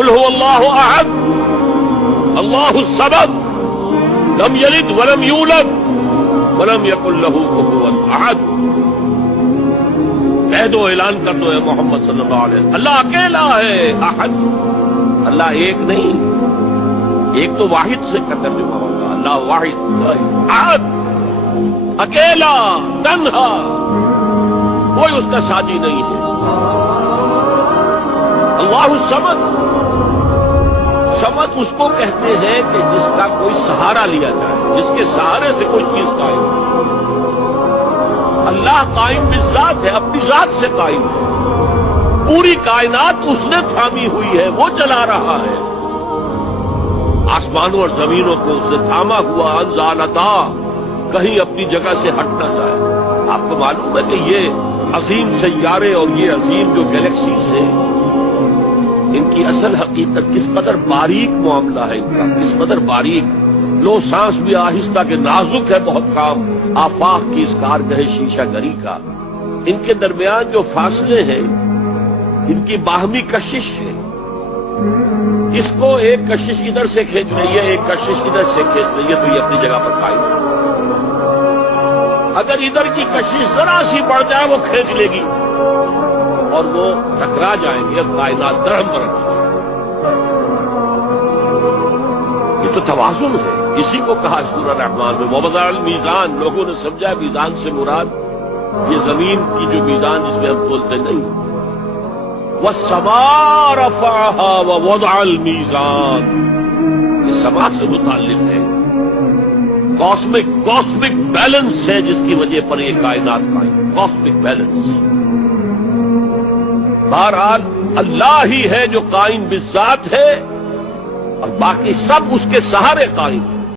قل هو اللہ احد اللہ الصمد لم یلد ولم یولد ولم یکن له کفوا احد. کہہ دو، اعلان کر دو اے محمد صلی اللہ علیہ وسلم، اللہ اکیلا ہے. احد، اللہ ایک نہیں، ایک تو واحد سے ترجمہ ہوگا. اللہ واحد، احد اکیلا، تنہا، کوئی اس کا ساتھی نہیں ہے. اللہ الصمد، صمد اس کو کہتے ہیں کہ جس کا کوئی سہارا لیا جائے، جس کے سہارے سے کوئی چیز قائم ہو. اللہ قائم بالذات ہے، اپنی ذات سے قائم ہے. پوری کائنات اس نے تھامی ہوئی ہے، وہ چلا رہا ہے. آسمانوں اور زمینوں کو اس نے تھاما ہوا، انزالتا، کہیں اپنی جگہ سے ہٹ نہ جائے. آپ کو معلوم ہے کہ یہ عظیم سیارے اور یہ عظیم جو گیلیکسیز ہیں، ان کی اصل حقیقت کس قدر باریک معاملہ ہے، ان کا کس قدر باریک. لو سانس بھی آہستہ کہ نازک ہے بہت کام. آفاق کی اس کارگہ شیشہ گری کا، ان کے درمیان جو فاصلے ہیں، ان کی باہمی کشش ہے. اس کو ایک کشش ادھر سے کھینچ رہی ہے، ایک کشش ادھر سے کھینچ رہی ہے، تو یہ اپنی جگہ پر قائم ہے. اگر ادھر کی کشش ذرا سی بڑھ جائے وہ کھینچ لے گی اور وہ ٹکرا جائیں گے، کائنات درہم برہم. یہ تو توازن ہے، اسی کو کہا سورہ رحمان میں ووضع المیزان. لوگوں نے سمجھا میزان سے مراد یہ زمین کی جو میزان جس میں ہم بولتے نہیں، والسماء رفعها ووضع المیزان، یہ سما سے متعلق ہے. کاسمک بیلنس ہے جس کی وجہ پر یہ کائنات قائم. Cosmic balance. بہرحال اللہ ہی ہے جو قائم بالذات ہے اور باقی سب اس کے سہارے قائم ہیں.